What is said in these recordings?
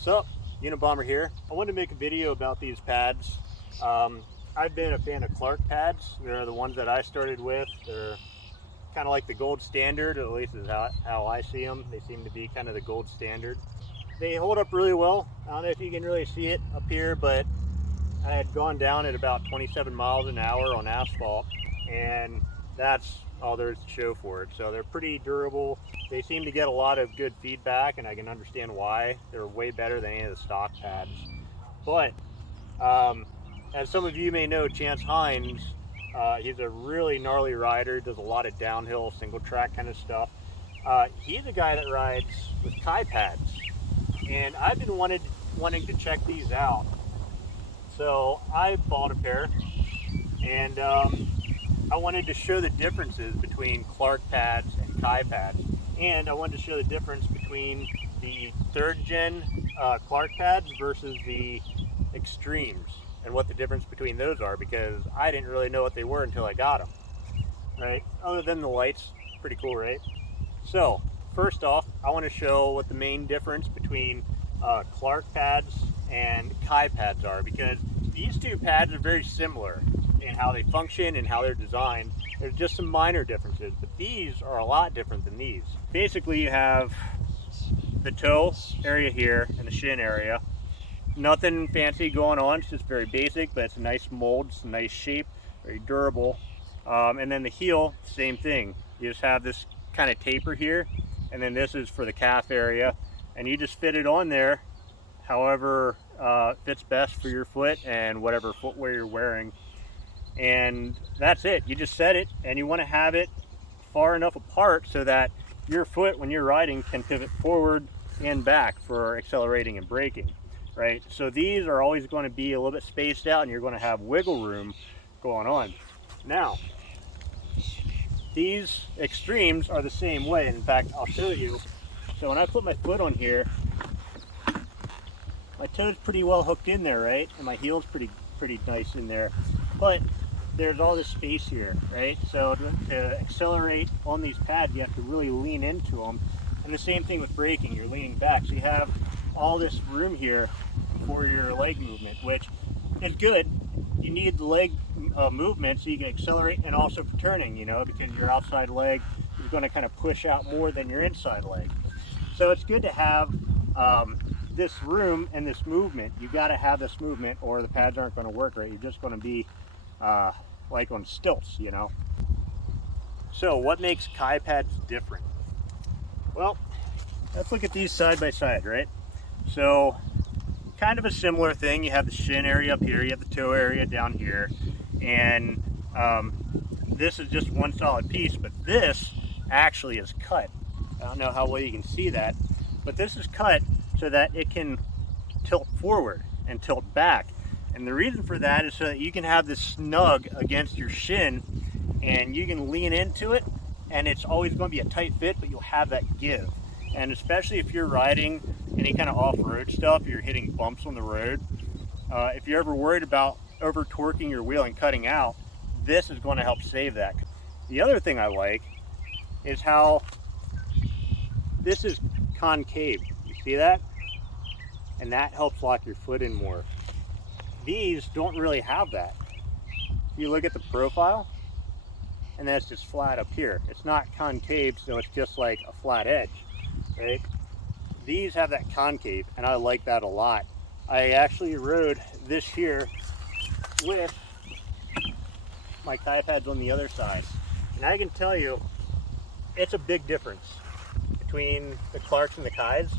So, Unabomber here. I wanted to make a video about these pads. I've been a fan of Clark pads. They're the ones that I started with. They're kind of like the gold standard, at least is how I see them. They seem to be kind of the gold standard. They hold up really well. I don't know if you can really see it up here, but I had gone down at about 27 miles an hour on asphalt, and that's all there is to show for it. So they're pretty durable. They seem to get a lot of good feedback, and I can understand why. They're way better than any of the stock pads. But as some of you may know, Chance Hines, he's a really gnarly rider, does a lot of downhill, single track kind of stuff. He's a guy that rides with Kai pads, and I've been wanting to check these out. So I bought a pair, and I wanted to show the differences between Clark pads and Kai pads, and I wanted to show the difference between the 3rd gen Clark pads versus the Xtremes, and what the difference between those are, because I didn't really know what they were until I got them, right? Other than the lights, pretty cool, right? So first off, I want to show what the main difference between Clark pads and Kai pads are, because these two pads are very similar in how they function and how they're designed. There's just some minor differences, but these are a lot different than these. Basically, you have the toe area here and the shin area. Nothing fancy going on, it's just very basic, but it's a nice mold, it's a nice shape, very durable. And then the heel, same thing. You just have this kind of taper here, and then this is for the calf area, and you just fit it on there however fits best for your foot and whatever footwear you're wearing. And that's it. You just set it, and you want to have it far enough apart so that your foot, when you're riding, can pivot forward and back for accelerating and braking, right? So these are always going to be a little bit spaced out, and you're going to have wiggle room going on. Now, these Xtremes are the same way. In fact, I'll show you. So when I put my foot on here, my toe's pretty well hooked in there, right? And my heel's pretty nice in there. But there's all this space here, right? So to accelerate on these pads, you have to really lean into them. And the same thing with braking, you're leaning back. So you have all this room here for your leg movement, which is good. You need the leg movement so you can accelerate, and also for turning, you know, because your outside leg is going to kind of push out more than your inside leg. So it's good to have this room and this movement. You got to have this movement, or the pads aren't going to work right. You're just going to be like on stilts, you know. So what makes Kai pads different? Well, let's look at these side by side, right? So kind of a similar thing. You have the shin area up here, you have the toe area down here, and this is just one solid piece, but this actually is cut. I don't know how well you can see that, but this is cut so that it can tilt forward and tilt back. And the reason for that is so that you can have this snug against your shin, and you can lean into it, and it's always going to be a tight fit, but you'll have that give. And especially if you're riding any kind of off-road stuff, you're hitting bumps on the road, if you're ever worried about over torquing your wheel and cutting out, this is going to help save that. The other thing I like is how this is concave. You see that? And that helps lock your foot in more. These don't really have that. If you look at the profile, and that's just flat up here. It's not concave, so it's just like a flat edge, right? These have that concave, and I like that a lot. I actually rode this here with my Kai pads on the other side, and I can tell you it's a big difference between the Clarks and the Kais.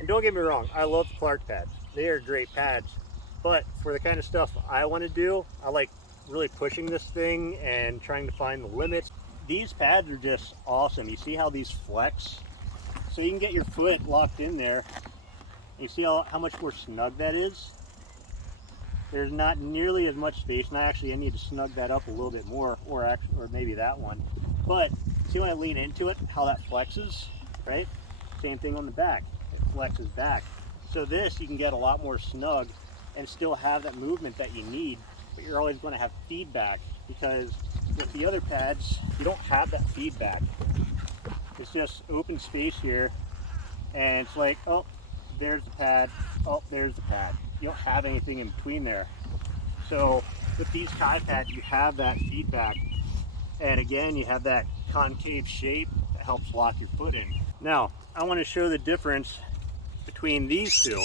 And don't get me wrong, I love the Clark pads. They are great pads, but for the kind of stuff I want to do, I like really pushing this thing and trying to find the limits. These pads are just awesome. You see how these flex? So you can get your foot locked in there. You see how much more snug that is? There's not nearly as much space, and I need to snug that up a little bit more, or maybe that one. But see when I lean into it, how that flexes, right? Same thing on the back, it flexes back. So this, you can get a lot more snug and still have that movement that you need, but you're always going to have feedback, because with the other pads, you don't have that feedback. It's just open space here, and it's like, oh, there's the pad, oh, there's the pad. You don't have anything in between there. So with these Kai pads, you have that feedback. And again, you have that concave shape that helps lock your foot in. Now, I want to show the difference between these two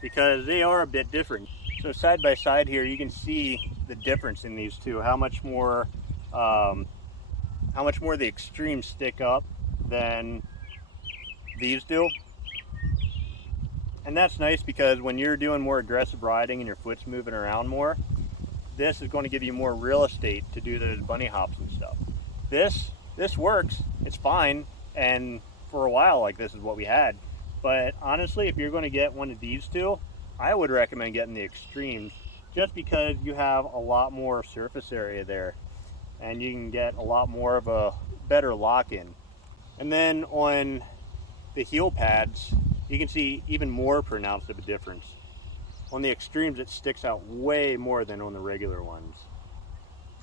because they are a bit different. So side by side here, you can see the difference in these two, how much more the Xtreme stick up than these do. And that's nice because when you're doing more aggressive riding and your foot's moving around more, this is going to give you more real estate to do those bunny hops and stuff. This works, it's fine, and for a while like this is what we had. But honestly, if you're going to get one of these two, I would recommend getting the Xtremes just because you have a lot more surface area there and you can get a lot more of a better lock-in. And then on the heel pads, you can see even more pronounced of a difference. On the Xtremes, it sticks out way more than on the regular ones.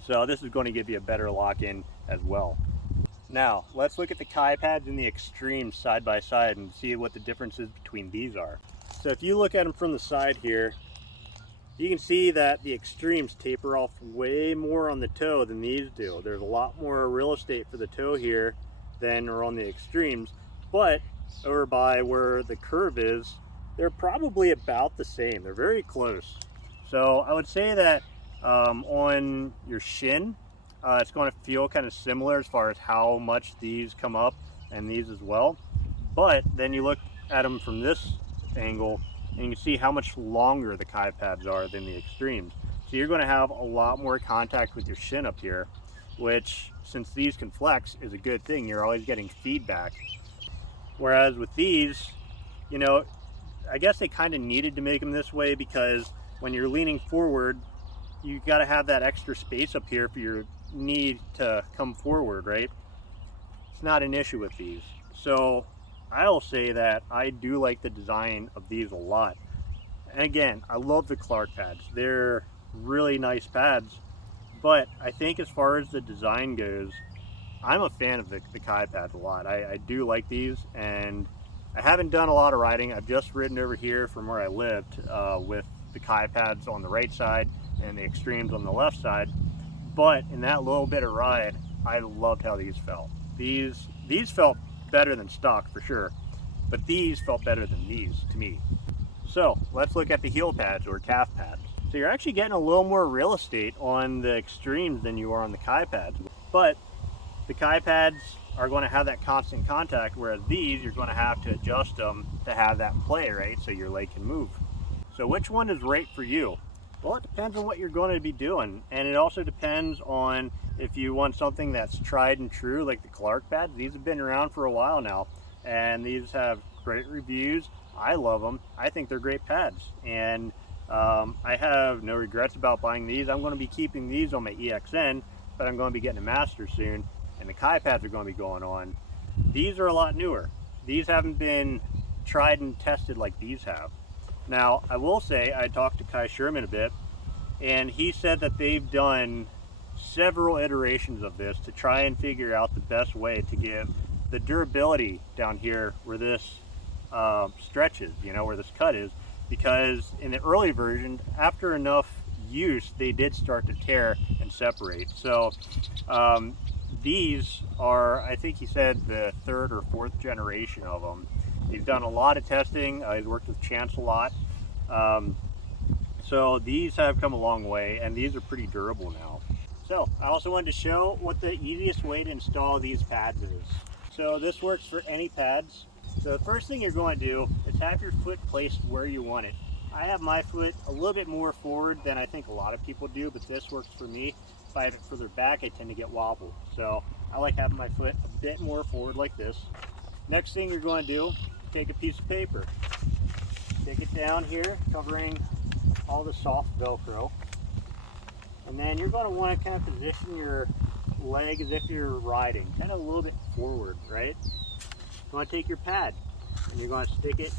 So this is going to give you a better lock-in as well. Now, let's look at the Kai pads and the Xtremes side by side and see what the differences between these are. So if you look at them from the side here, you can see that the Xtremes taper off way more on the toe than these do. There's a lot more real estate for the toe here than are on the Xtremes, but over by where the curve is, they're probably about the same. They're very close. So I would say that on your shin, it's going to feel kind of similar as far as how much these come up and these as well. But then you look at them from this angle and you can see how much longer the Kai pads are than the Xtremes. So you're going to have a lot more contact with your shin up here, which since these can flex is a good thing. You're always getting feedback. Whereas with these, you know, I guess they kind of needed to make them this way because when you're leaning forward, you got to have that extra space up here for your knee to come forward, right? It's not an issue with these. So I'll say that I do like the design of these a lot. And again, I love the Clark pads. They're really nice pads, but I think as far as the design goes, I'm a fan of the Kai pads a lot. I do like these, and I haven't done a lot of riding. I've just ridden over here from where I lived with the Kai pads on the right side and the Xtremes on the left side. But in that little bit of ride, I loved how these felt. These felt better than stock for sure, but these felt better than these to me. So let's look at the heel pads or calf pads. So you're actually getting a little more real estate on the Xtremes than you are on the Kai pads. But the Kai pads are going to have that constant contact, whereas these, you're going to have to adjust them to have that play, right? So your leg can move. So which one is right for you? Well, it depends on what you're going to be doing. And it also depends on if you want something that's tried and true, like the Clark pads. These have been around for a while now, and these have great reviews. I love them. I think they're great pads. And I have no regrets about buying these. I'm going to be keeping these on my EXN, but I'm going to be getting a Master soon. And the Kai pads are going to be going on. These are a lot newer. These haven't been tried and tested like these have. Now, I will say, I talked to Kai Sherman a bit, and he said that they've done several iterations of this to try and figure out the best way to give the durability down here where this stretches, you know, where this cut is, because in the early version, after enough use, they did start to tear and separate. So these are, I think he said, the third or fourth generation of them. He's done a lot of testing. He's worked with Chance a lot. So these have come a long way, and these are pretty durable now. So I also wanted to show what the easiest way to install these pads is. So this works for any pads. So the first thing you're going to do is have your foot placed where you want it. I have my foot a little bit more forward than I think a lot of people do, but this works for me. If I have it further back, I tend to get wobbled. So I like having my foot a bit more forward like this. Next thing you're going to do, take a piece of paper, stick it down here, covering all the soft Velcro. And then you're going to want to kind of position your leg as if you're riding, kind of a little bit forward, right? You want to take your pad and you're going to stick it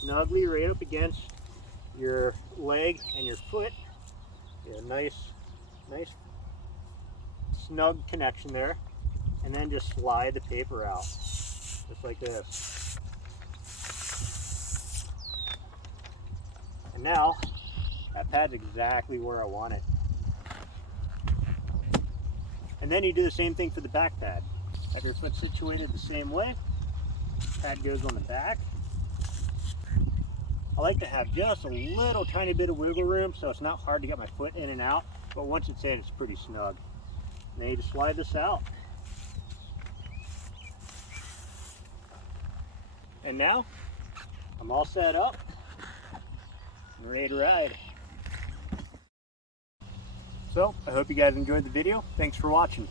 snugly right up against your leg and your foot. Get a nice snug connection there, and then just slide the paper out, just like this. And now, that pad's exactly where I want it. And then you do the same thing for the back pad. Have your foot situated the same way. Pad goes on the back. I like to have just a little tiny bit of wiggle room so it's not hard to get my foot in and out, but once it's in, it's pretty snug. And then you just slide this out. And now, I'm all set up and ready to ride. So, I hope you guys enjoyed the video. Thanks for watching.